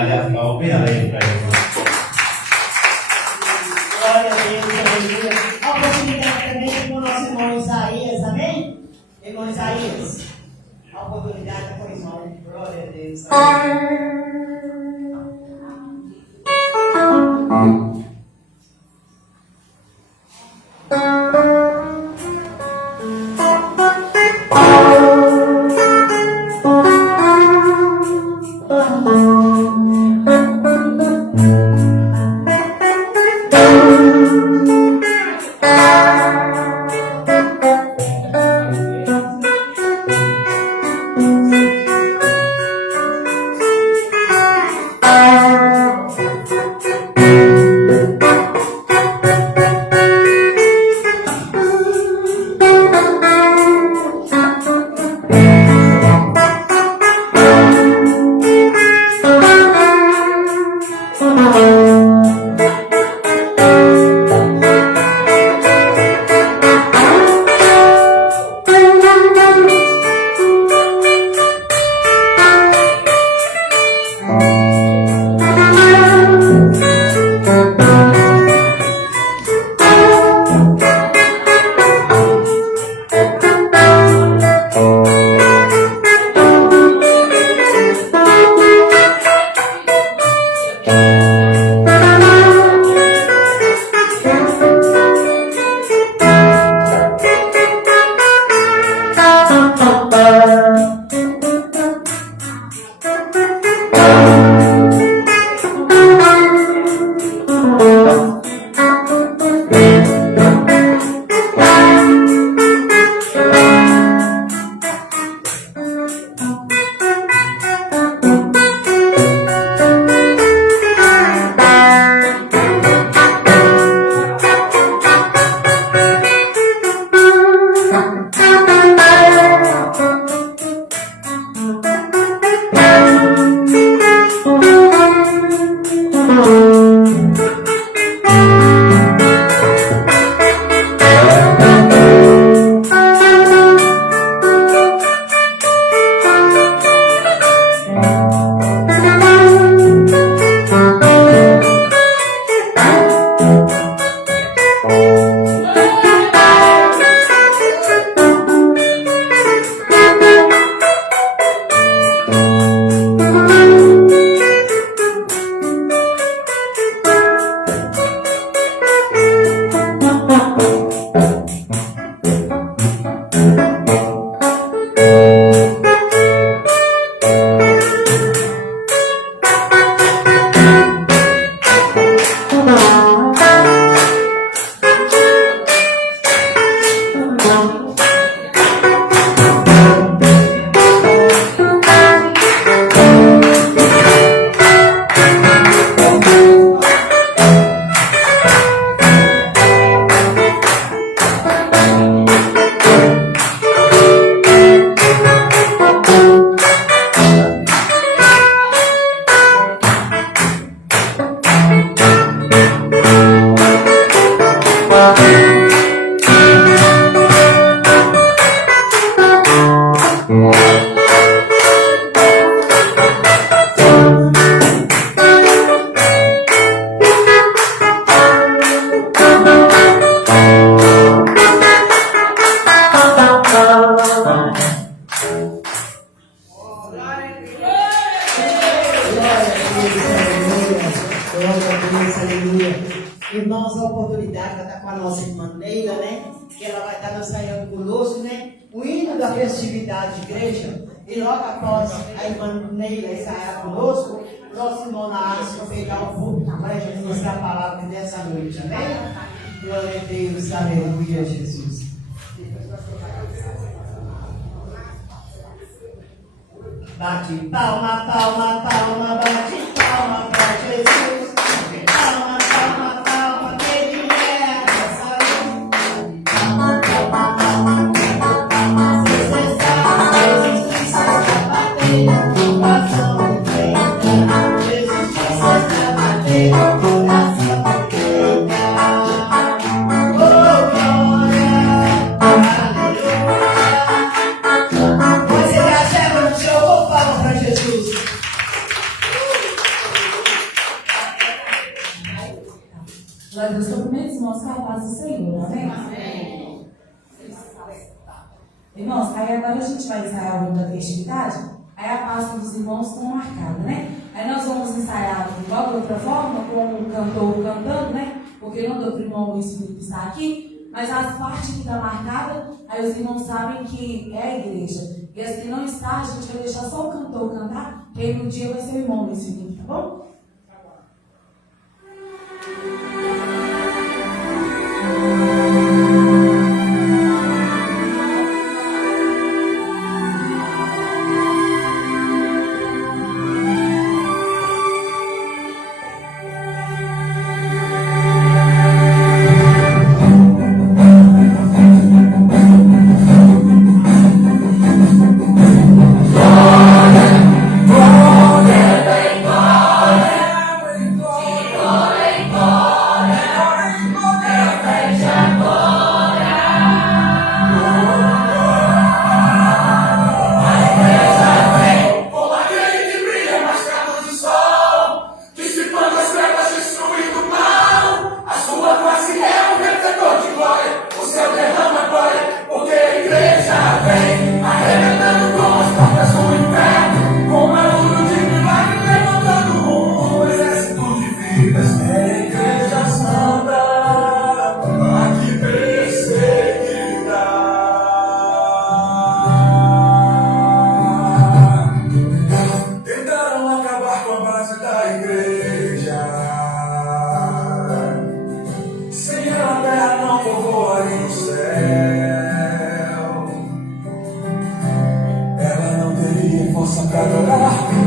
oportunidade, a ficar bem alegre para Jesus. Glória a Deus, aleluia. A oportunidade também com o nosso irmão Isaías, amém? Irmão Isaías. A oportunidade com o irmão. Glória a Deus. Irmãos, a oportunidade vai estar com a nossa irmã Neila, né? Que ela vai estar nos ensaiando conosco, né? O hino da festividade de igreja. E logo após a irmã Neila ensaiar conosco, nosso irmão Naácio pegar o púlpito para a gente mostrar a palavra dessa noite, amém? Glória a Deus, aleluia, Jesus. Bate palma, palma, palma, bate palma para Jesus. Palma, palma, palma, que ele é essa luz. Palma, palma, palma, palma, você sabe, Jesus está batendo, coração feita. Jesus está batendo, coração feita. Oh, glória, aleluia. Você recebe no seu palma para Jesus. Irmãos, aí agora a gente vai ensaiar o hino da festividade, aí a Páscoa dos irmãos estão marcada, né? Aí nós vamos ensaiar de igual de outra forma, com o cantor cantando, né? Porque não deu para o irmão Luiz Felipe estar aqui, mas as partes que estão marcadas, aí os irmãos sabem que é a igreja. E as que não está, a gente vai deixar só o cantor cantar, que aí no dia vai ser o irmão Luiz Felipe, tá bom?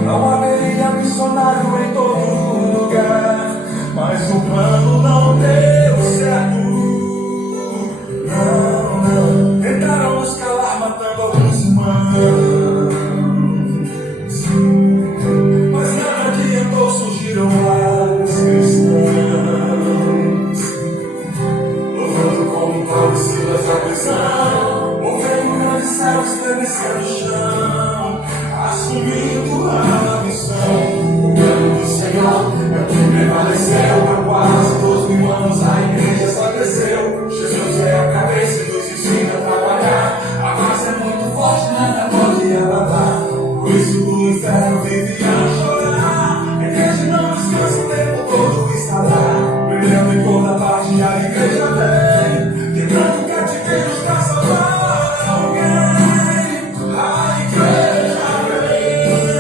Não haveria missionário em todo lugar, mas o plano não deu certo. Não. Tentaram nos calar, matando alguns irmãos, mas nada adiantou, surgiram vários cristãos, louvando como Paulo e Silas na prisão, movendo grandes céus estremecendo o chão, assumindo a missão. O plano do Senhor é o que prevaleceu. Há quase 2.000 anos a igreja só cresceu. Jesus é a cabeça e nos ensina a trabalhar. A massa é muito forte, nada pode abalar. Por isso o inferno vive a chorar. A igreja não descansa o tempo todo, está lá, brilhando em toda parte. A igreja vem, quebrando cativeiros pra salvar alguém. A igreja vem.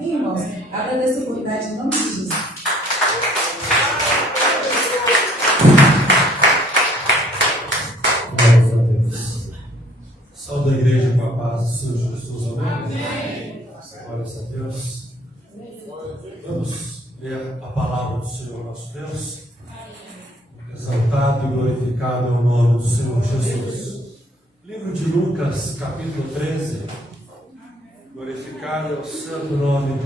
aqui, irmãos, agradeço a oportunidade em nome de Jesus. Glórias a Deus. Saúde a igreja com a paz do Senhor Jesus. Amém? Glórias a Deus. Vamos ler a palavra do Senhor nosso Deus. Exaltado e glorificado é o nome do Senhor Jesus. Livro de Lucas, capítulo 13. Glorificado é o santo nome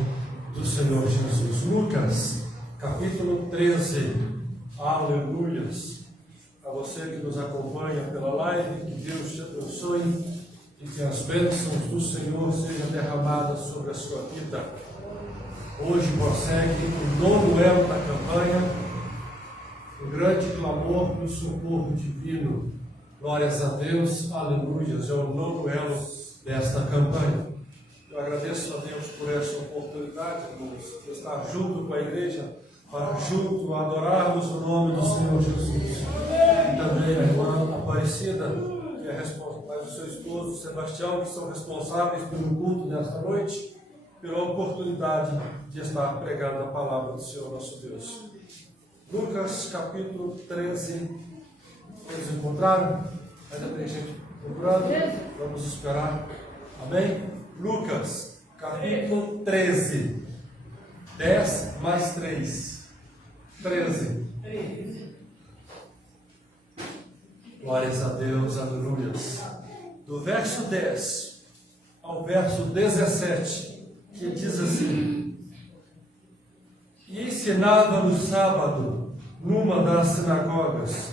do Senhor Jesus. Lucas, capítulo 13. Aleluias. A você que nos acompanha pela live, que Deus te abençoe e que as bênçãos do Senhor sejam derramadas sobre a sua vida. Hoje prossegue o nono elo da campanha, o grande clamor do socorro divino. Glórias a Deus, aleluias, é o nono elo desta campanha. Eu agradeço a Deus por essa oportunidade, irmãos, de estar junto com a igreja, para junto adorarmos o nome do Senhor Jesus. E também a irmã Aparecida, que é responsável, o seu esposo Sebastião, que são responsáveis pelo culto desta noite, pela oportunidade de estar pregando a palavra do Senhor nosso Deus. Lucas capítulo 13. Eles encontraram? Ainda tem gente procurando? Vamos esperar. Amém? Lucas capítulo 13. 10 mais 3. 13. Glórias a Deus, aleluias. Do verso 10 ao verso 17, que diz assim: E ensinava no sábado numa das sinagogas,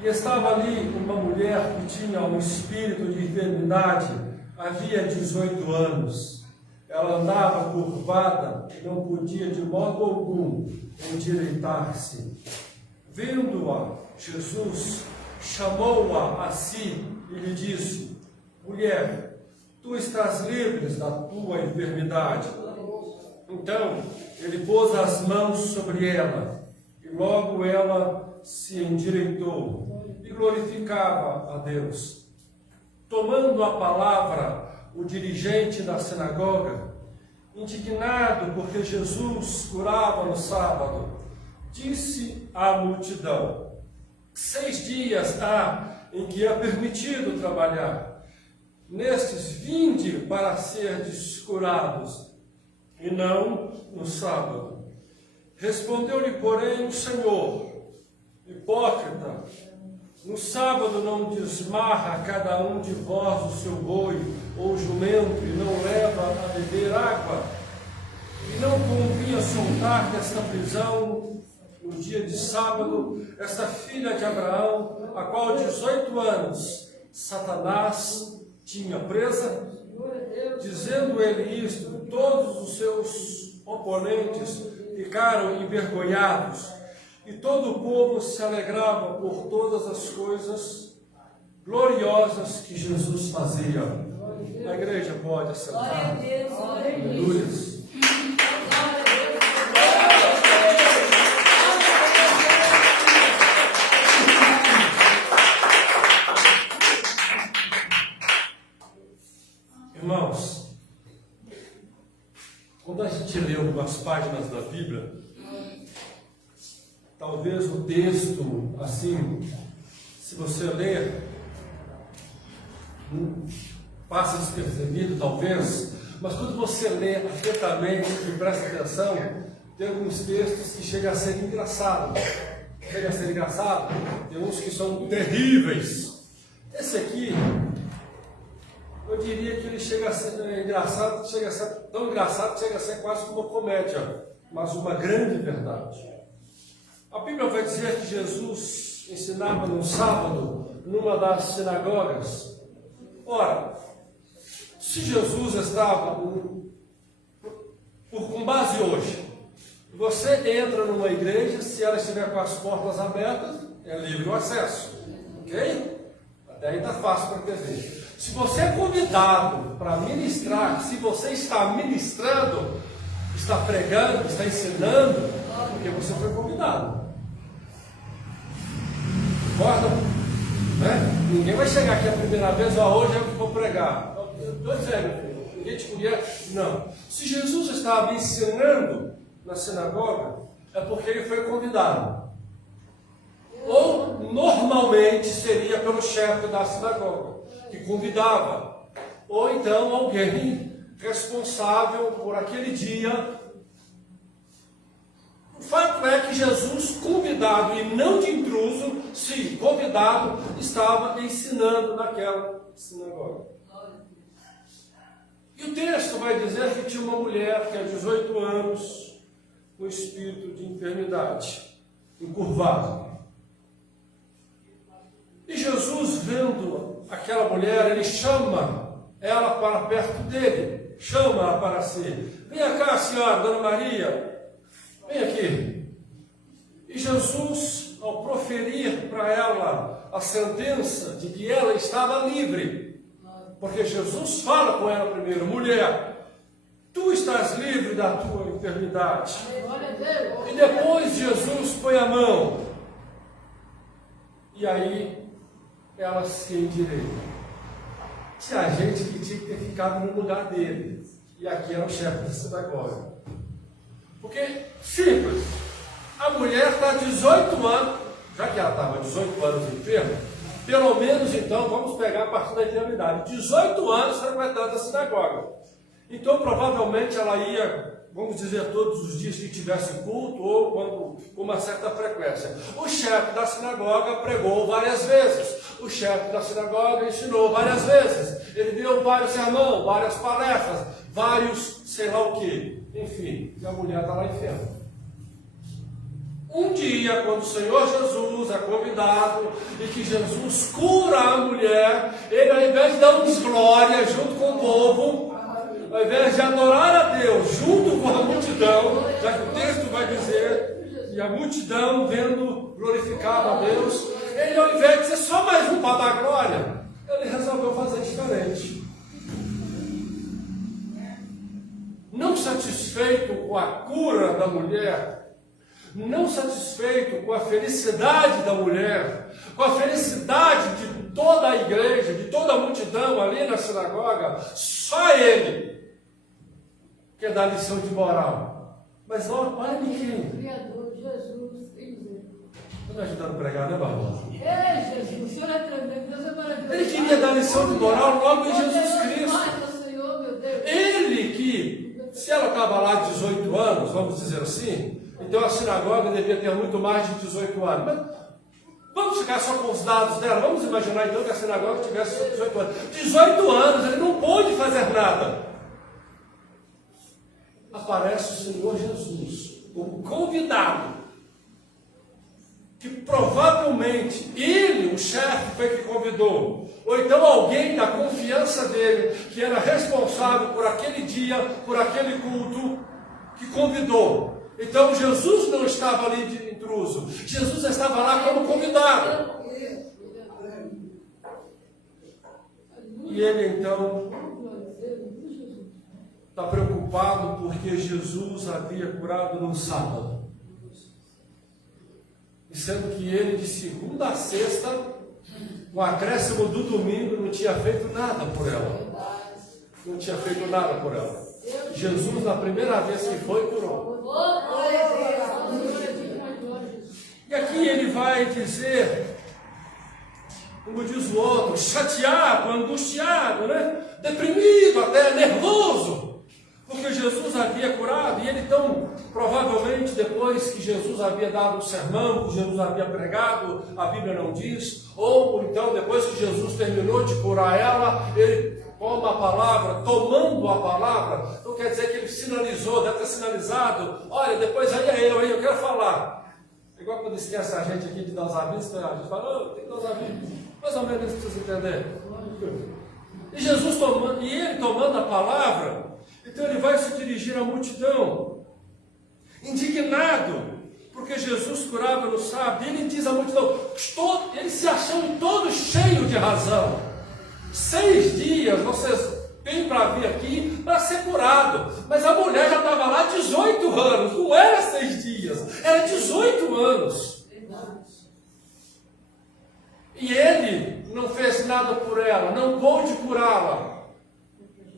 e estava ali uma mulher que tinha um espírito de enfermidade, havia 18 anos. Ela andava curvada e não podia de modo algum endireitar-se. Vendo-a, Jesus chamou-a a si e lhe disse: Mulher, tu estás livre da tua enfermidade. Então ele pôs as mãos sobre ela, e logo ela se endireitou e glorificava a Deus. Tomando a palavra, o dirigente da sinagoga, indignado porque Jesus curava no sábado, disse à multidão: 6 dias há em que é permitido trabalhar. Nestes vinde para serdes curados, e não no sábado. Respondeu-lhe, porém, o Senhor: Hipócrita, no sábado não desmarra cada um de vós o seu boi ou jumento e não leva a beber água? E não convinha soltar desta prisão, no dia de sábado, esta filha de Abraão, a qual 18 anos Satanás tinha presa? Dizendo ele isto, todos os seus oponentes ficaram envergonhados, e todo o povo se alegrava por todas as coisas gloriosas que Jesus fazia. A igreja pode assentar. Aleluia. Irmãos, quando a gente lê algumas páginas da Bíblia, talvez o texto, assim, se você ler, passa despercebido, talvez, mas quando você lê atentamente e presta atenção, tem alguns textos que chegam a ser engraçados. Tem uns que são terríveis. Esse aqui, eu diria que ele chega a ser engraçado, chega a ser tão engraçado que chega a ser quase como uma comédia, mas uma grande verdade. A Bíblia vai dizer que Jesus ensinava no sábado, numa das sinagogas. Ora, se Jesus estava, com base hoje, você entra numa igreja, se ela estiver com as portas abertas, é livre o acesso, ok? Até aí está fácil para entender. Se você é convidado para ministrar, se você está ministrando, está pregando, está ensinando, porque você foi convidado. Concorda? Né? Ninguém vai chegar aqui a primeira vez, hoje é o que vou pregar. Eu estou dizendo, ninguém te conhece. Não. Se Jesus estava ensinando na sinagoga, é porque ele foi convidado. Ou normalmente seria pelo chefe da sinagoga, que convidava. Ou então alguém responsável por aquele dia. O fato é que Jesus, convidado e não de intruso, sim, convidado, estava ensinando naquela sinagoga. E o texto vai dizer que tinha uma mulher que há 18 anos, com espírito de enfermidade, encurvado. E Jesus, vendo aquela mulher, ele chama ela para perto dele, chama-a para si. Venha cá, senhora, Dona Maria, vem aqui. E Jesus, ao proferir para ela a sentença de que ela estava livre, porque Jesus fala com ela primeiro: mulher, tu estás livre da tua enfermidade. E depois Jesus põe a mão. E aí ela se endireita. Tinha gente que tinha que ter ficado no lugar dele. E aqui era o chefe da sinagoga. Porque, simples, a mulher está há 18 anos, já que ela estava 18 anos enferma, pelo menos então, vamos pegar a partir da eternidade, 18 anos frequentando a sinagoga. Então, provavelmente ela ia, vamos dizer, todos os dias que tivesse culto, ou com uma certa frequência. O chefe da sinagoga pregou várias vezes. O chefe da sinagoga ensinou várias vezes. Ele deu vários sermões, várias palestras, vários sei lá o que. Enfim, e a mulher está lá enferma. Um dia, quando o Senhor Jesus é convidado e que Jesus cura a mulher, ele, ao invés de dar-nos glória junto com o povo, ao invés de adorar a Deus junto com a multidão, já que o texto vai dizer, e a multidão vendo glorificava a Deus, ele, ao invés de ser só mais um para dar glória, ele resolveu fazer diferente. Não satisfeito com a cura da mulher, não satisfeito com a felicidade da mulher, com a felicidade de toda a igreja, de toda a multidão ali na sinagoga, só ele quer dar lição de moral. Mas olha de quem? Criador, Jesus, filho. Está me ajudando a pregar, né, Barbosa? É, Jesus, o Senhor é tremendo, Deus é maravilhoso. Ele queria dar lição de moral logo em Jesus Cristo. Senhor, meu Deus. Ele que, se ela estava lá 18 anos, vamos dizer assim, então a sinagoga devia ter muito mais de 18 anos. Mas vamos ficar só com os dados dela. Vamos imaginar então que a sinagoga tivesse só 18 anos. 18 anos, ele não pôde fazer nada. Aparece o Senhor Jesus, como convidado, que provavelmente ele, o chefe, foi que convidou, ou então alguém da confiança dele, que era responsável por aquele dia, por aquele culto, que convidou. Então Jesus não estava ali de intruso, Jesus estava lá como convidado. E ele então está preocupado porque Jesus havia curado no sábado. E sendo que ele de segunda a sexta, com o acréscimo do domingo, não tinha feito nada por ela. Não tinha feito nada por ela. Jesus, na primeira vez que foi, curou. E aqui ele vai dizer, como diz o outro, chateado, angustiado, né? Deprimido, até nervoso. Porque Jesus havia curado, e ele então, provavelmente, depois que Jesus havia dado o sermão, que Jesus havia pregado, a Bíblia não diz, ou então, depois que Jesus terminou de curar ela, ele toma a palavra, tomando a palavra, então quer dizer que ele sinalizou, deve ter sinalizado, olha, depois aí é eu quero falar. Igual quando esquece a gente aqui de dar os avisos, a gente fala, tem que dar os avisos, mais ou menos isso para vocês entenderem. E Jesus tomando, e ele tomando a palavra, então ele vai se dirigir à multidão, indignado, porque Jesus curava no sábado, e ele diz à multidão, eles se acham todos cheios de razão. 6 dias vocês têm para vir aqui para ser curado, mas a mulher já estava lá 18 anos, não era 6 dias, era 18 anos. E ele não fez nada por ela, não pôde curá-la.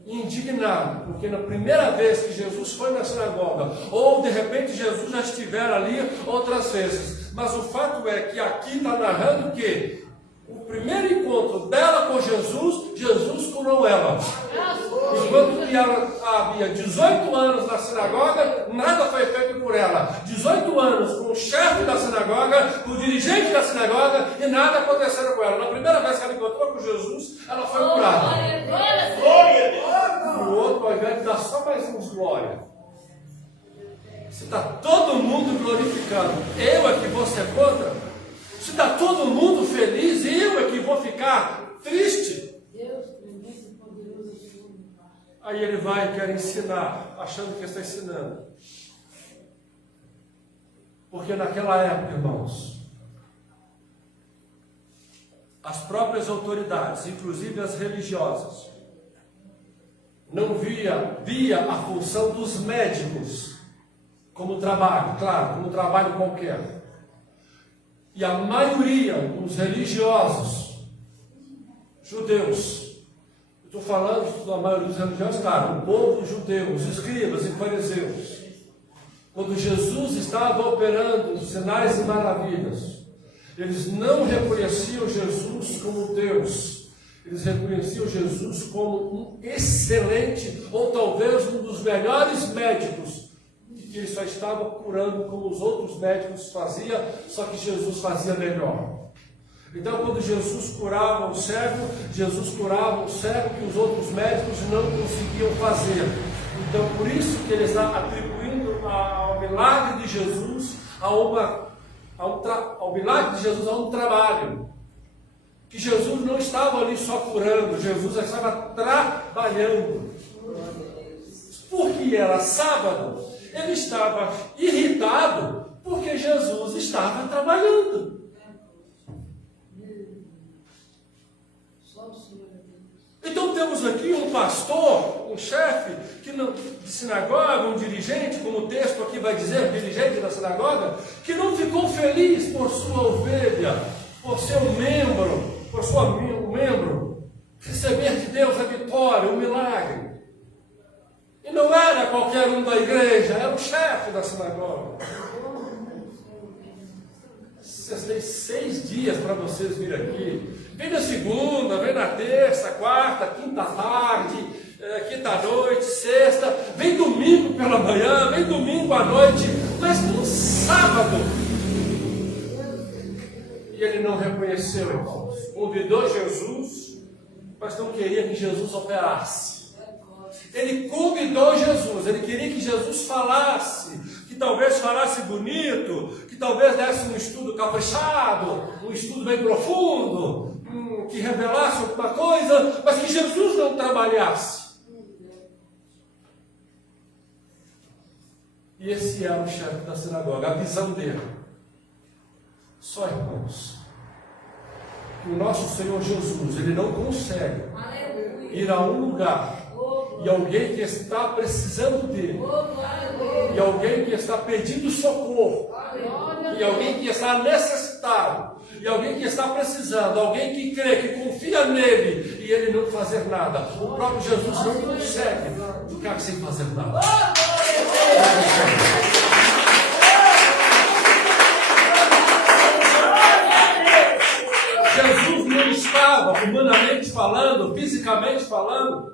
indignado, porque na primeira vez que Jesus foi na sinagoga, ou de repente Jesus já estiver ali outras vezes, mas o fato é que aqui está narrando que o primeiro encontro dela com Jesus, Jesus curou ela. Enquanto que ela havia 18 anos na sinagoga, nada foi feito por ela. 18 anos com o chefe da sinagoga, com o dirigente da sinagoga, e nada aconteceu com ela. Na primeira vez que ela encontrou com Jesus, ela foi curada. E o outro, ao invés de dar só mais uns glória, se está todo mundo glorificando, eu é que vou ser contra? Se está todo mundo feliz, eu é que vou ficar triste? Deus, tremendo e poderoso Senhor. Aí ele vai e quer ensinar, achando que está ensinando. Porque naquela época, irmãos, as próprias autoridades, inclusive as religiosas, não via a função dos médicos como trabalho, claro, como trabalho qualquer. E a maioria dos religiosos, judeus, estou falando da maioria dos religiosos, claro, o povo judeu, os escribas e fariseus, quando Jesus estava operando sinais e maravilhas, eles não reconheciam Jesus como Deus, eles reconheciam Jesus como um excelente, ou talvez um dos melhores médicos, que ele só estava curando como os outros médicos faziam, só que Jesus fazia melhor. Então, quando Jesus curava o cego, Jesus curava o cego que os outros médicos não conseguiam fazer. Então, por isso que ele está atribuindo ao milagre de Jesus ao milagre de Jesus a um trabalho. Que Jesus não estava ali só curando, Jesus estava trabalhando. Porque era sábado, ele estava irritado porque Jesus estava trabalhando. Então temos aqui um pastor, um chefe de sinagoga, um dirigente, como o texto aqui vai dizer, dirigente da sinagoga, que não ficou feliz por sua ovelha, por seu membro, receber de Deus a vitória, o milagre. E não era qualquer um da igreja, era o chefe da sinagoga. Vocês têm 6 dias para vocês vir aqui. Vem na segunda, vem na terça, quarta, quinta tarde, quinta noite, sexta. Vem domingo pela manhã, vem domingo à noite, mas no sábado. E ele não reconheceu, irmãos. Convidou Jesus, mas não queria que Jesus operasse. Ele convidou Jesus, ele queria que Jesus falasse, que talvez falasse bonito, que talvez desse um estudo caprichado, um estudo bem profundo, que revelasse alguma coisa, mas que Jesus não trabalhasse. E esse é o chefe da sinagoga, a visão dele. Só, irmãos, que o nosso Senhor Jesus, ele não consegue ir a um lugar e alguém que está precisando dele, e alguém que está pedindo socorro, e alguém que está necessitado, e alguém que está precisando, alguém que crê, que confia nele, e ele não fazer nada. O próprio Jesus não consegue ficar sem fazer nada. Jesus não estava, humanamente falando, fisicamente falando,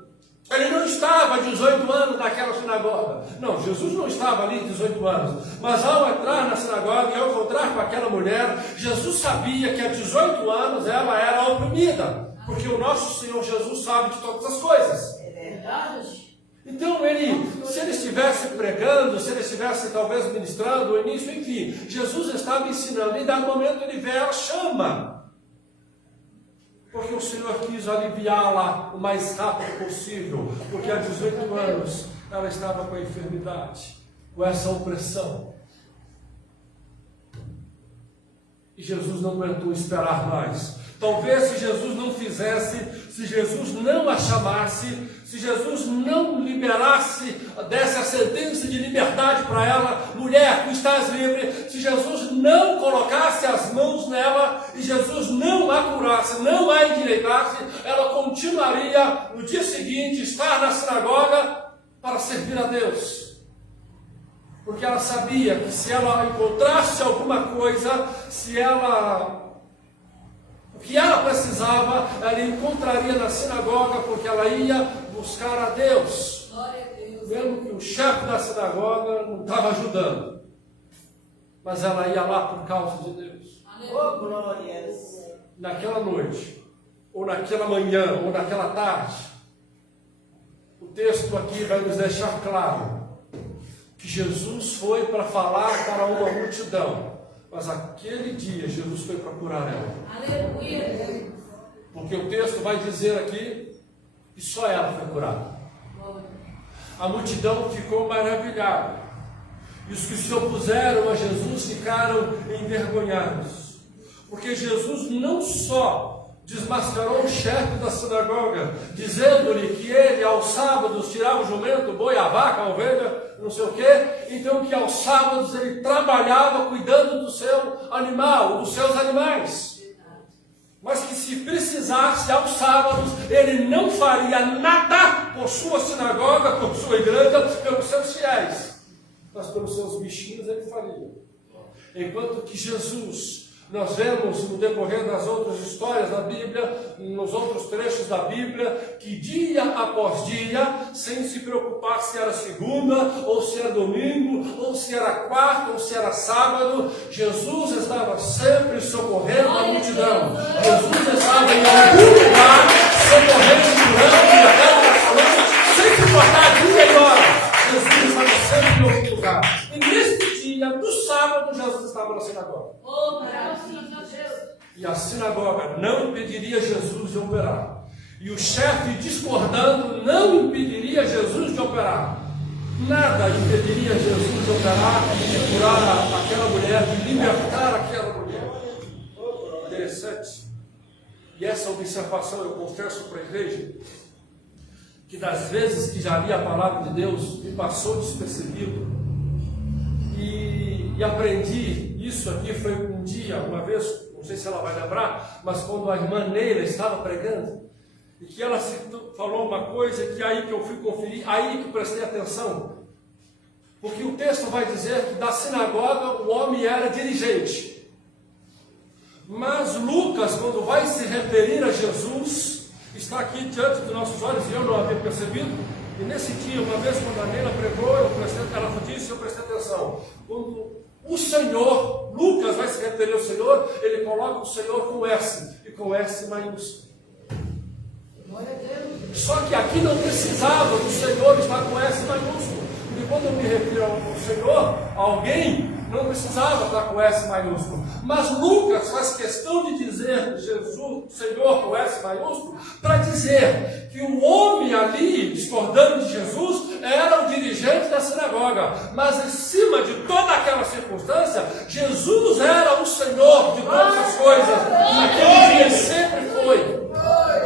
ele não estava 18 anos naquela sinagoga. Não, Jesus não estava ali 18 anos. Mas ao entrar na sinagoga e ao encontrar com aquela mulher, Jesus sabia que há 18 anos ela era oprimida. Porque o nosso Senhor Jesus sabe de todas as coisas. É verdade. Então se ele estivesse pregando, se ele estivesse talvez ministrando o início, enfim, Jesus estava ensinando. E em dado momento ele vê a chama. Porque o Senhor quis aliviá-la o mais rápido possível, porque há 18 anos ela estava com a enfermidade, com essa opressão. E Jesus não aguentou esperar mais. Talvez se Jesus não fizesse, se Jesus não a chamasse, se Jesus não liberasse, desse a sentença de liberdade para ela, mulher, tu estás livre, se Jesus não colocasse as mãos nela e Jesus não a curasse, não a endireitasse, ela continuaria no dia seguinte estar na sinagoga para servir a Deus. Porque ela sabia que se ela encontrasse alguma coisa, o que ela precisava, ela encontraria na sinagoga, porque ela ia buscar a Deus. Glória a Deus. Mesmo que o chefe da sinagoga não estava ajudando, mas ela ia lá por causa de Deus. Oh, glórias. Naquela noite, ou naquela manhã, ou naquela tarde, o texto aqui vai nos deixar claro que Jesus foi para falar para uma multidão, mas aquele dia Jesus foi para curar ela. Aleluia. Porque o texto vai dizer aqui que só ela foi curada. A multidão ficou maravilhada. E os que se opuseram a Jesus ficaram envergonhados. Porque Jesus não só desmascarou o chefe da sinagoga, dizendo-lhe que ele aos sábados tirava o jumento, o boi, a vaca, a ovelha, não sei o quê, então que aos sábados ele trabalhava cuidando do seu animal, dos seus animais. Mas que se precisasse aos sábados, ele não faria nada por sua sinagoga, por sua igreja, pelos seus fiéis, mas pelos seus bichinhos ele faria. Enquanto que Jesus, nós vemos no decorrer das outras histórias da Bíblia, nos outros trechos da Bíblia, que dia após dia, sem se preocupar se era segunda, ou se era domingo, ou se era quarta, ou se era sábado, Jesus estava sempre socorrendo a multidão. Jesus estava em algum lugar, socorrendo, curando, libertando, sem se importar dia e hora. Jesus estava sempre em algum lugar. E neste dia, do sábado, Jesus estava na sinagoga. Oh, maravilha. E a sinagoga não impediria Jesus de operar. E o chefe, discordando, não impediria Jesus de operar. Nada impediria Jesus de operar, de curar aquela mulher, de libertar aquela mulher. Interessante. E essa observação eu confesso para a igreja, que das vezes que já li a palavra de Deus, me passou despercebido. E aprendi isso aqui, foi um dia, uma vez, não sei se ela vai lembrar, mas quando a irmã Neila estava pregando, e que ela falou uma coisa que aí que eu fui conferir, aí que eu prestei atenção, porque o texto vai dizer que da sinagoga o homem era dirigente, mas Lucas, quando vai se referir a Jesus, está aqui diante dos nossos olhos, e eu não havia percebido. E nesse dia, uma vez quando a Neila pregou, ela disse, eu prestei atenção. Quando o Senhor, Lucas vai se referir ao Senhor, ele coloca o Senhor com S, e com S maiúsculo. Só que aqui não precisava do Senhor estar com S maiúsculo. Porque quando eu me refiro ao Senhor, a alguém, não precisava estar com S maiúsculo. Mas Lucas faz questão de dizer Jesus, Senhor, com S maiúsculo, para dizer que o homem ali, discordando de Jesus, era o dirigente da sinagoga. Mas em cima de toda aquela circunstância, Jesus era o Senhor de todas as coisas. Naquele dia sempre foi.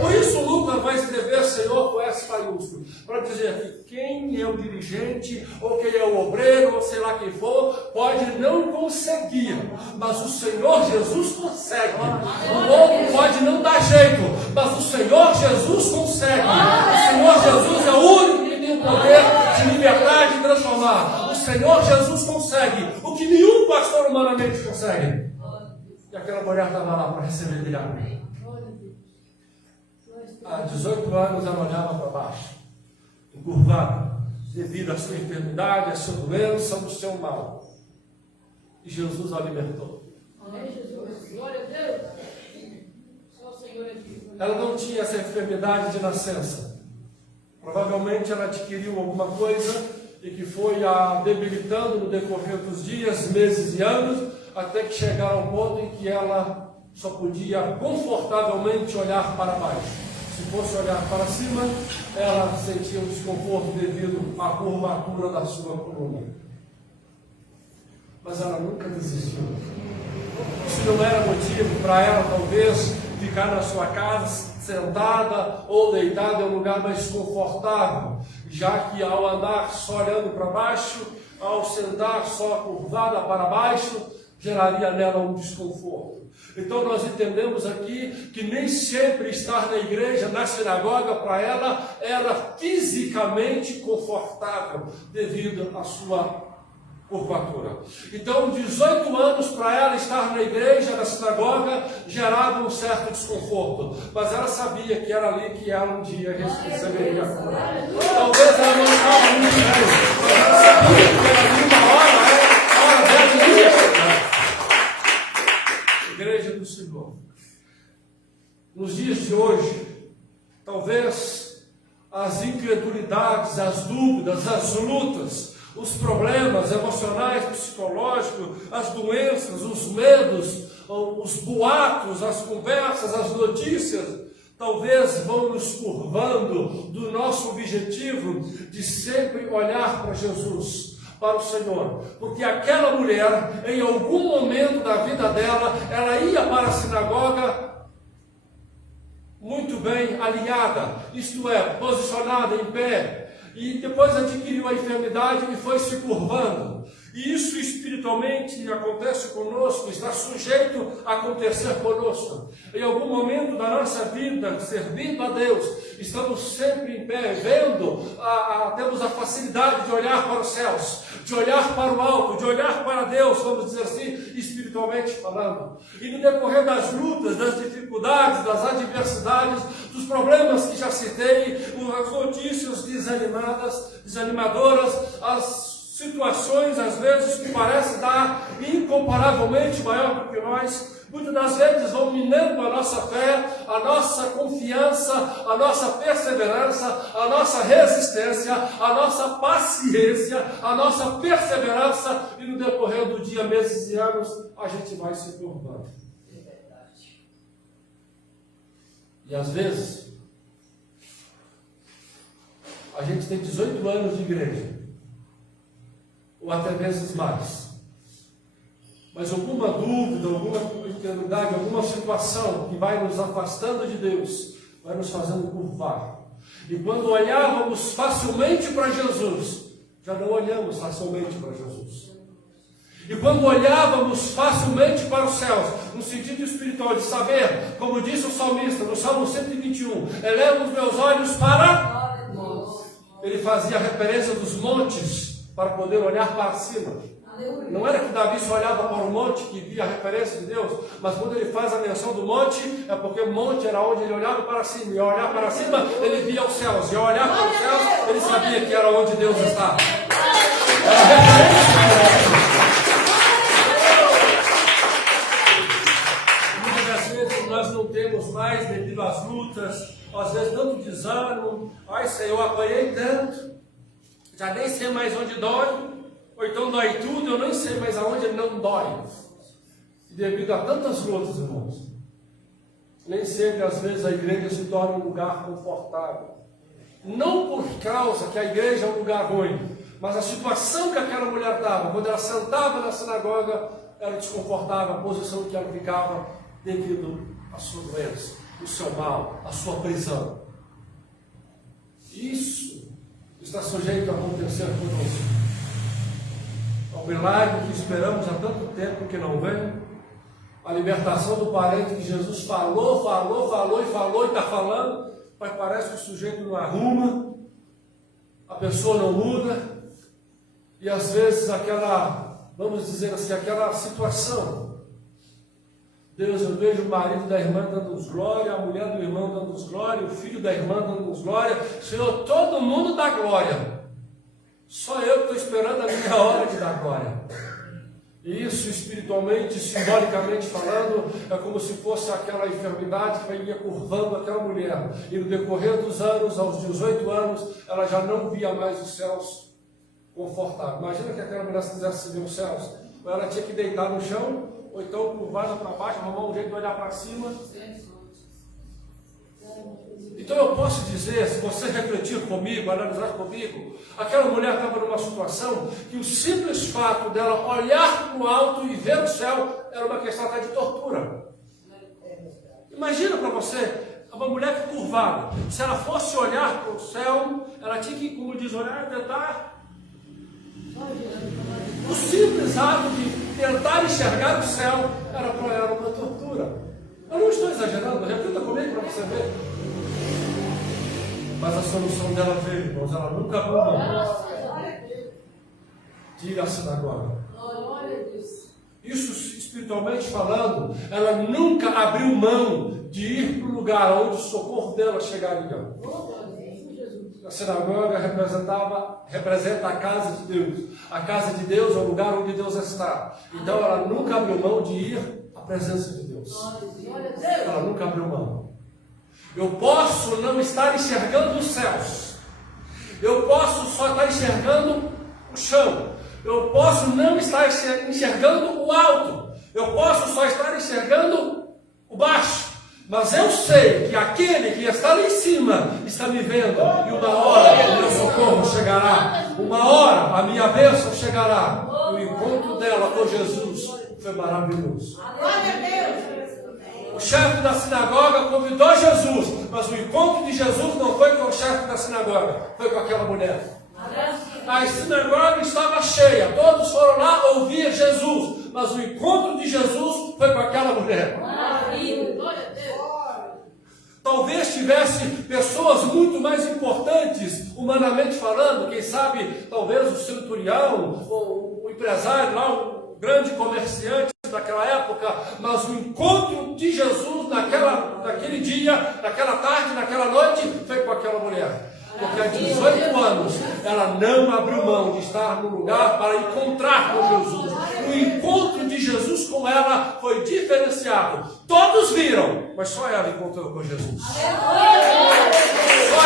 Por isso Lucas vai escrever Senhor com S maiúsculo, para dizer que quem é o dirigente, ou quem é o obreiro, ou sei lá quem for, pode não conseguir, mas o Senhor Jesus consegue. O outro pode não dar jeito, mas o Senhor Jesus consegue. O Senhor Jesus é o único que tem o poder de libertar e de transformar. O Senhor Jesus consegue o que nenhum pastor humanamente consegue. E aquela mulher estava lá para receber milagre. Há 18 anos ela olhava para baixo, encurvada, devido à sua enfermidade, à sua doença, ao seu mal. E Jesus a libertou. Amém, Jesus. Glória a Deus. Só o Senhor é Deus. Ela não tinha essa enfermidade de nascença. Provavelmente ela adquiriu alguma coisa e que foi a debilitando no decorrer dos dias, meses e anos, até que chegaram ao ponto em que ela só podia confortavelmente olhar para baixo. Se fosse olhar para cima, ela sentia um desconforto devido à curvatura da sua coluna. Mas ela nunca desistiu. Isso não era motivo para ela, talvez, ficar na sua casa sentada ou deitada em um lugar mais confortável, já que ao andar só olhando para baixo, ao sentar só curvada para baixo, geraria nela um desconforto. Então nós entendemos aqui que nem sempre estar na igreja, na sinagoga, para ela era fisicamente confortável devido à sua curvatura. Então 18 anos para ela estar na igreja, na sinagoga, gerava um certo desconforto, mas ela sabia que era ali que ela um dia receberia a cura. Talvez ela não estava muito bem, mas ela sabia que era ali uma hora dela de Deus. Igreja do Senhor, nos dias de hoje, talvez as incredulidades, as dúvidas, as lutas, os problemas emocionais, psicológicos, as doenças, os medos, os boatos, as conversas, as notícias, talvez vão nos curvando do nosso objetivo de sempre olhar para Jesus, para o Senhor, porque aquela mulher, em algum momento da vida dela, ela ia para a sinagoga muito bem alinhada, isto é, posicionada em pé, e depois adquiriu a enfermidade e foi se curvando. E isso espiritualmente acontece conosco, está sujeito a acontecer conosco. Em algum momento da nossa vida, servindo a Deus, estamos sempre em pé, vendo, temos a facilidade de olhar para os céus, de olhar para o alto, de olhar para Deus, vamos dizer assim, espiritualmente falando. E no decorrer das lutas, das dificuldades, das adversidades, dos problemas que já citei, as notícias desanimadoras, as situações, às vezes, que parecem dar incomparavelmente maior do que nós, muitas das vezes vão minando a nossa fé, a nossa confiança, a nossa perseverança, a nossa resistência, a nossa paciência, a nossa perseverança, e no decorrer do dia, meses e anos, a gente vai se curvando. E às vezes, a gente tem 18 anos de igreja, ou até vezes mais, mas alguma dúvida, alguma incredulidade, alguma situação que vai nos afastando de Deus, vai nos fazendo curvar. E quando olhávamos facilmente para Jesus, já não olhamos facilmente para Jesus. E quando olhávamos facilmente para os céus, no sentido espiritual de saber, como disse o salmista no Salmo 121, eleva os meus olhos para... Ele fazia referência dos montes, para poder olhar para cima. Não era que Davi só olhava para o monte, que via a referência de Deus, mas quando ele faz a menção do monte, é porque o monte era onde ele olhava para cima, e ao olhar para cima, ele via os céus, e ao olhar para os céus, ele sabia que era onde Deus estava. Era a referência. Muitas das vezes nós não temos mais, devido às lutas, às vezes tanto desânimo, ai Senhor, apanhei tanto, já nem sei mais onde dói, ou então dói tudo, eu nem sei mais aonde não dói. E devido a tantas lutas, irmãos, nem sempre às vezes a igreja se torna um lugar confortável. Não por causa que a igreja é um lugar ruim, mas a situação que aquela mulher estava, quando ela sentava na sinagoga, era desconfortável, a posição que ela ficava devido à sua doença, o seu mal, a sua prisão. Isso está sujeito a acontecer conosco. O milagre que esperamos há tanto tempo que não vem, a libertação do parente que Jesus falou e está falando, mas parece que o sujeito não arruma, a pessoa não muda, e às vezes aquela, vamos dizer assim, aquela situação, Deus, eu vejo o marido da irmã dando-nos glória, a mulher do irmão dando-nos glória, o filho da irmã dando-nos glória, Senhor, todo mundo dá glória, só eu que estou esperando a minha hora de dar glória. E isso espiritualmente, simbolicamente falando, é como se fosse aquela enfermidade que ia curvando aquela mulher, e no decorrer dos anos, aos 18 anos, ela já não via mais os céus confortáveis. Imagina que aquela mulher, se quisesse ver os céus, ela tinha que deitar no chão, ou então curvada para baixo, arrumar um jeito de olhar para cima. Então eu posso dizer, se você refletir comigo, analisar comigo, aquela mulher estava numa situação que o simples fato dela olhar para o alto e ver o céu era uma questão até de tortura. Imagina para você, uma mulher curvada. Se ela fosse olhar para o céu, ela tinha que, como diz, olhar e tentar. O simples ato de tentar enxergar o céu era para ela uma tortura. Eu não estou exagerando, repita comigo para você ver. Mas a solução dela veio, irmãos, ela nunca abriu mão de ir à sinagoga. Isso espiritualmente falando, ela nunca abriu mão de ir para o lugar onde o socorro dela chegaria. A sinagoga representa a casa de Deus. A casa de Deus é o lugar onde Deus está. Então ela nunca abriu mão de ir à presença de Deus. Ela nunca abriu mão. Eu posso não estar enxergando os céus. Eu posso só estar enxergando o chão. Eu posso não estar enxergando o alto. Eu posso só estar enxergando o baixo. Mas eu sei que aquele que está lá em cima está me vendo. E uma hora o meu socorro chegará. Uma hora a minha bênção chegará. O encontro dela com Jesus foi maravilhoso. O chefe da sinagoga convidou Jesus. Mas o encontro de Jesus não foi com o chefe da sinagoga. Foi com aquela mulher. A sinagoga estava cheia. Todos foram lá ouvir Jesus. Mas o encontro de Jesus foi com aquela mulher. Talvez tivesse pessoas muito mais importantes, humanamente falando, quem sabe, talvez o centurião, ou o empresário lá, o grande comerciante daquela época, mas o encontro de Jesus naquele dia, naquela tarde, naquela noite, foi com aquela mulher. Porque há 18 anos ela não abriu mão de estar no lugar para encontrar com Jesus. O encontro de Jesus com ela foi diferenciado. Todos viram, mas só ela encontrou com Jesus. Só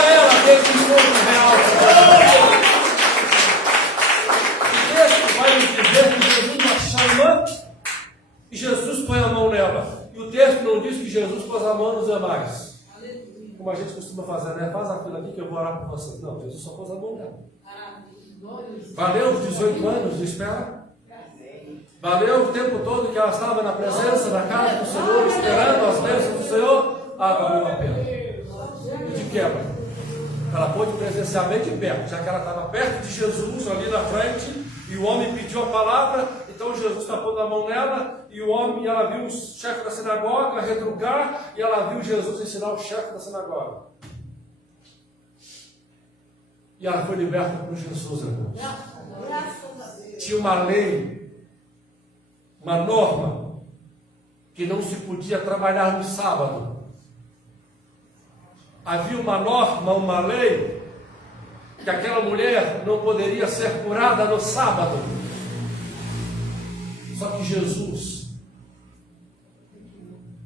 ela teve um encontro real com Jesus. O texto vai nos dizer que Jesus a chama e Jesus põe a mão nela. E o texto não diz que Jesus pôs a mão nos demais. Como a gente costuma fazer, né? Faz a fila aqui que eu vou orar por você. Não, Jesus só pôs a mão nela. Valeu os 18 anos de espera? Valeu o tempo todo que ela estava na presença da casa do Senhor, esperando as bênçãos do Senhor? Valeu a pena. E de quebra, ela pôde presenciar bem de perto, já que ela estava perto de Jesus, ali na frente, e o homem pediu a palavra, então Jesus está pondo a mão nela, e o homem, ela viu o chefe da sinagoga retrucar, e ela viu Jesus ensinar o chefe da sinagoga. E ela foi liberta por Jesus, irmãos. Tinha uma lei, uma norma, que não se podia trabalhar no sábado. Havia uma norma, uma lei, que aquela mulher não poderia ser curada no sábado. Só que Jesus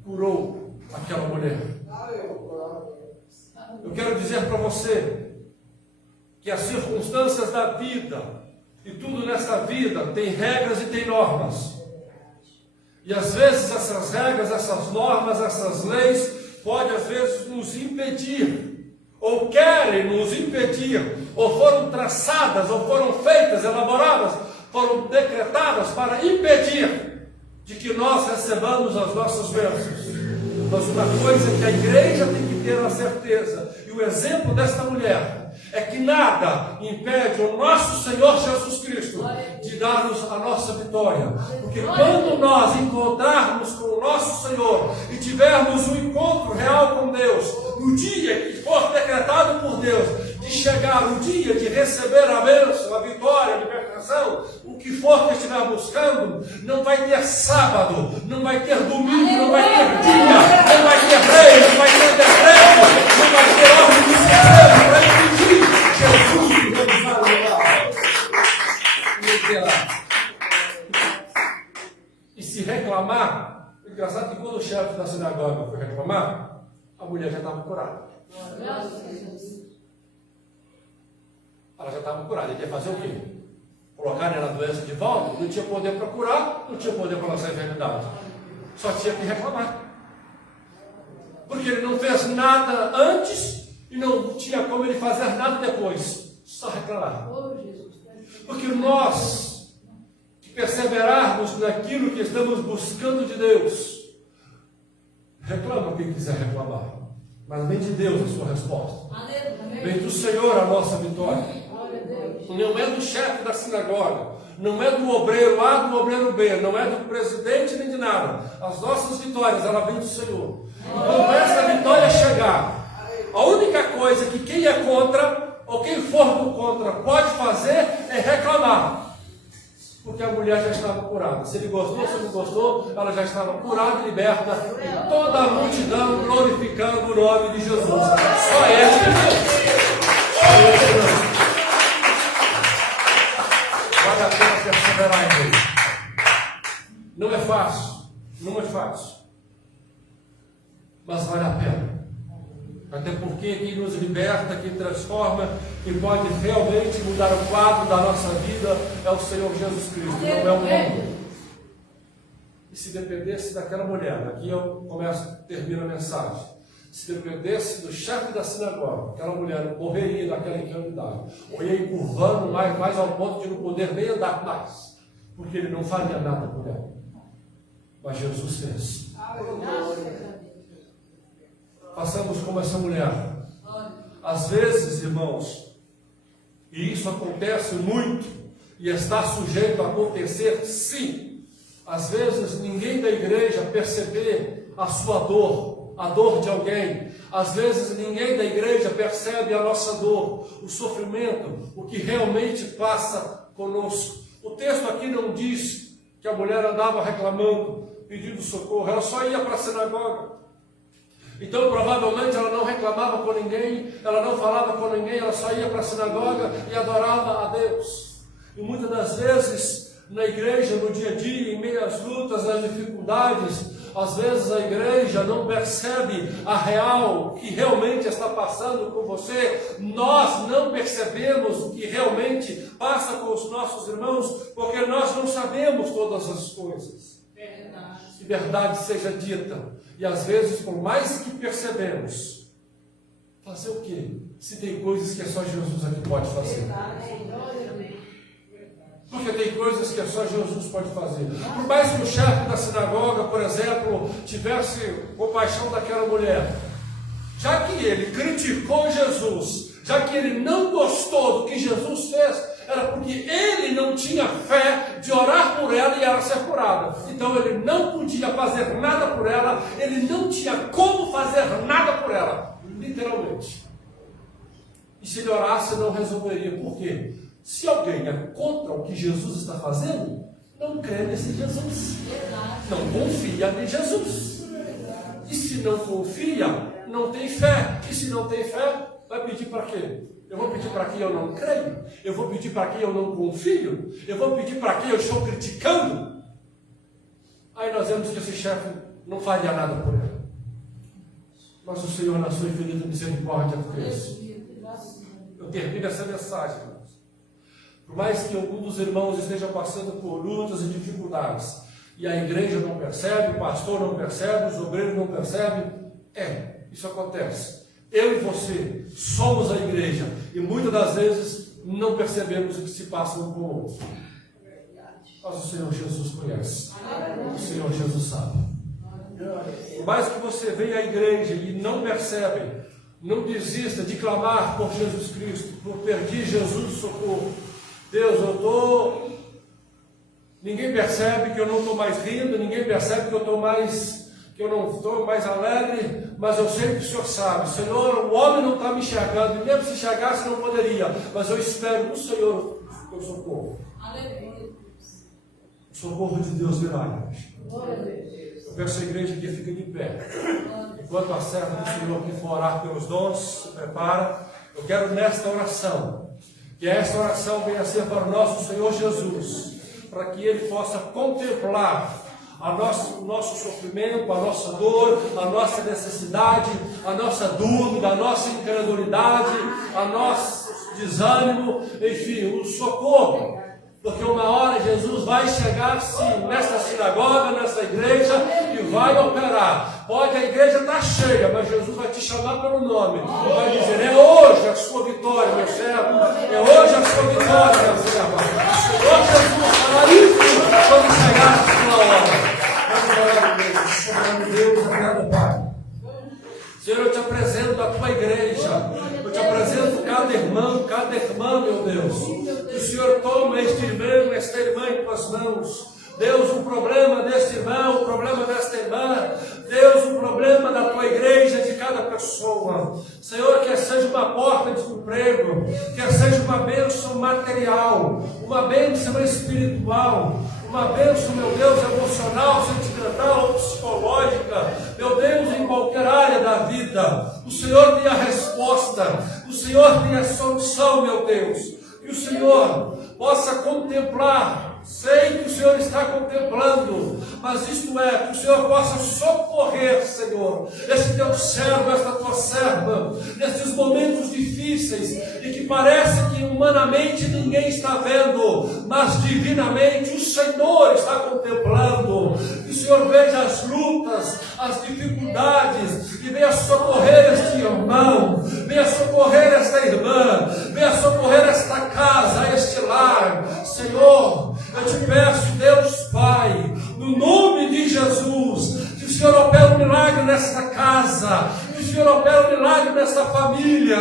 curou aquela mulher. Eu quero dizer para você que as circunstâncias da vida e tudo nesta vida tem regras e tem normas. E às vezes essas regras, essas normas, essas leis podem às vezes nos impedir, ou querem nos impedir, ou foram traçadas, ou foram feitas, elaboradas, foram decretadas para impedir de que nós recebamos as nossas bênçãos. Mas uma coisa que a igreja tem que ter a certeza, e o exemplo desta mulher, é que nada impede o nosso Senhor Jesus Cristo de dar-nos a nossa vitória. Porque quando nós encontrarmos com o nosso Senhor e tivermos um encontro real com Deus, no dia que for decretado por Deus, de chegar o dia de receber a bênção, a vitória, a libertação, o que for que estiver buscando, não vai ter sábado, não vai ter domingo, não vai ter dia, não vai ter rei, não vai ter decreto, não vai ter ordem do Senhor para impedir Jesus de realizar o milagre. E se reclamar, engraçado que quando o chefe da sinagoga foi reclamar, a mulher já estava curada. Ela já estava curada. Ele ia fazer o quê? Colocar nela a doença de volta? Não tinha poder para curar, não tinha poder para lançar a enfermidade. Só tinha que reclamar. Porque ele não fez nada antes e não tinha como ele fazer nada depois. Só reclamar. Porque nós, que perseverarmos naquilo que estamos buscando de Deus, Reclama quem quiser reclamar, mas vem de Deus a sua resposta. Aleluia. Vem do Senhor a nossa vitória. Glória a Deus. Não é do chefe da sinagoga, não é do obreiro A, do obreiro B, não é do presidente nem de nada. As nossas vitórias, ela vem do Senhor. Quando essa vitória chegar, a única coisa que quem é contra, ou quem for do contra, pode fazer é reclamar. Porque a mulher já estava curada. Se ele gostou, se não gostou, ela já estava curada e liberta. E toda a multidão glorificando o nome de Jesus. Só ele que Deus. Só ele que Deus. Vale a pena perseverar em Deus. Não é fácil. Não é fácil. Mas vale a pena. Até porque quem nos liberta, quem transforma, quem pode realmente mudar o quadro da nossa vida é o Senhor Jesus Cristo, não é o homem. E se dependesse daquela mulher, aqui eu termino a mensagem, se dependesse do chefe da sinagoga, aquela mulher morreria daquela enfermidade, ou ia encurvando mais ao ponto de não poder nem andar mais, porque ele não faria nada por ela. Mas Jesus fez. Façamos como essa mulher. Às vezes, irmãos, e isso acontece muito, e está sujeito a acontecer, sim. Às vezes ninguém da igreja perceber a sua dor, a dor de alguém. Às vezes ninguém da igreja percebe a nossa dor, o sofrimento, o que realmente passa conosco. O texto aqui não diz que a mulher andava reclamando, pedindo socorro, ela só ia para a sinagoga. Então, provavelmente, ela não reclamava com ninguém, ela não falava com ninguém, ela só ia para a sinagoga e adorava a Deus. E muitas das vezes, na igreja, no dia a dia, em meio às lutas, às dificuldades, às vezes a igreja não percebe a real, o que realmente está passando com você. Nós não percebemos o que realmente passa com os nossos irmãos, porque nós não sabemos todas as coisas. Que verdade seja dita. E às vezes, por mais que percebemos, fazer o quê? Se tem coisas que é só Jesus aqui pode fazer. Porque tem coisas que é só Jesus pode fazer. Por mais que o chefe da sinagoga, por exemplo, tivesse compaixão daquela mulher, já que ele criticou Jesus, já que ele não gostou do que Jesus fez, era porque ele não tinha fé de orar por ela e ela ser curada. Então ele não podia fazer nada por ela, ele não tinha como fazer nada por ela, literalmente. E se ele orasse, não resolveria. Por quê? Se alguém é contra o que Jesus está fazendo, não crê nesse Jesus, não confia em Jesus. E se não confia, não tem fé. E se não tem fé, vai pedir para quê? Eu vou pedir para quem eu não creio? Eu vou pedir para quem eu não confio? Eu vou pedir para quem eu estou criticando? Aí nós vemos que esse chefe não faria nada por ela. Mas o Senhor, na sua infinita misericórdia, fez. Eu termino essa mensagem, irmãos. Por mais que algum dos irmãos esteja passando por lutas e dificuldades, e a igreja não percebe, o pastor não percebe, os obreiros não percebem, isso acontece. Eu e você somos a igreja e muitas das vezes não percebemos o que se passa um com o outro. Mas o Senhor Jesus conhece. O Senhor Jesus sabe. Por mais que você venha à igreja e não percebe, não desista de clamar por Jesus Cristo, por pedir Jesus socorro. Deus, eu estou... Ninguém percebe que eu não estou mais rindo, ninguém percebe que eu estou mais... que eu não estou mais alegre, mas eu sei que o Senhor sabe. Senhor, o homem não está me enxergando, e mesmo se enxergasse não poderia, mas eu espero no Senhor que eu socorro. O socorro de Deus virá, irmãos. Eu peço a igreja que fique de pé. Enquanto a serva do Senhor que for orar pelos dons, se prepara. Eu quero nesta oração, que esta oração venha a ser para o nosso Senhor Jesus, para que Ele possa contemplar o nosso sofrimento, a nossa dor, a nossa necessidade, a nossa dúvida, a nossa incredulidade, a nosso desânimo, enfim, o socorro. Porque uma hora Jesus vai chegar sim, nesta sinagoga, nesta igreja, e vai operar. Pode a igreja estar cheia, mas Jesus vai te chamar pelo nome e vai dizer: é hoje a sua vitória, meu servo, é hoje a sua vitória, meu servo. O Senhor Jesus fará isso quando chegar a sua hora. Vamos orar, igreja. Deus, obrigado, Pai. Deus. Que o Senhor toma este irmão, esta irmã em tuas mãos. Deus, o problema deste irmão, o problema desta irmã, Deus, o problema da tua igreja, de cada pessoa. Senhor, quer seja uma porta de emprego, quer seja uma bênção material, uma bênção espiritual, uma bênção, meu Deus, emocional, sentimental ou psicológica, meu Deus, em qualquer área da vida. O Senhor tem a resposta, o Senhor tem a solução, meu Deus. Que o Senhor possa contemplar. Sei que o Senhor está contemplando, mas isto é, que o Senhor possa socorrer, Senhor, esse teu servo, esta tua serva, nesses momentos difíceis, e que parece que humanamente ninguém está vendo, mas divinamente o Senhor está contemplando. Que o Senhor veja as lutas, as dificuldades, e venha socorrer este irmão, venha socorrer esta irmã, venha socorrer esta casa, este lar, Senhor. Eu te peço, Deus Pai, no nome de Jesus, que o Senhor opere um milagre nesta casa, que o Senhor opere um milagre nesta família,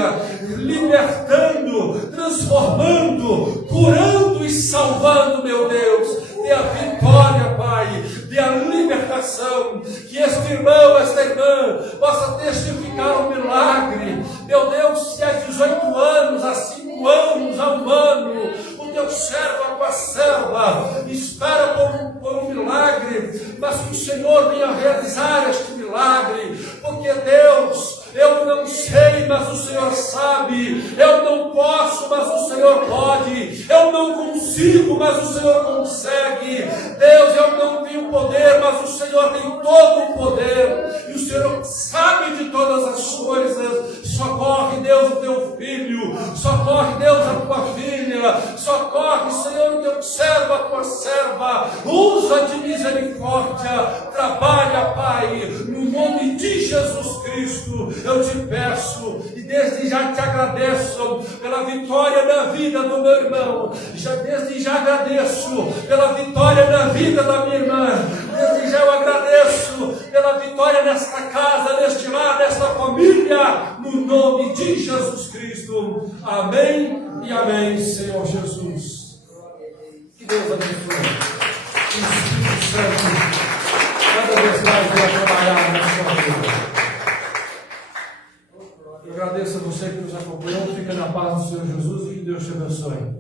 libertando, transformando, curando e salvando, meu Deus. Dê a vitória, Pai, dê a libertação, que este irmão, esta irmã, possa testificar um milagre. Meu Deus, se há 18 anos, há 5 anos, há 1 ano, o teu servo, a tua serva, espera por um milagre, mas que o Senhor venha realizar este milagre, porque Deus, eu não sei, mas o Senhor sabe, eu não posso, mas o Senhor pode, eu não consigo, mas o Senhor consegue, Deus, eu não tenho poder, mas o Senhor tem todo o poder, e o Senhor sabe de todas as coisas. Socorre, Deus, o teu filho, socorre, Deus, a tua filha, socorre, Senhor, o teu servo, a tua serva, usa de misericórdia, trabalha, Pai, no nome de Jesus Cristo, eu te peço, e desde já te agradeço pela vitória na vida do meu irmão, desde já agradeço pela vitória na vida da minha irmã, desde já eu agradeço pela vitória nesta casa, neste lar, nesta família, no nome de Jesus Cristo. Amém e amém, Senhor Jesus. Que Deus abençoe. Que o Espírito Santo cada vez mais venha trabalhar na sua vida. Eu agradeço a você que nos acompanhou. Fica na paz do Senhor Jesus e que Deus te abençoe.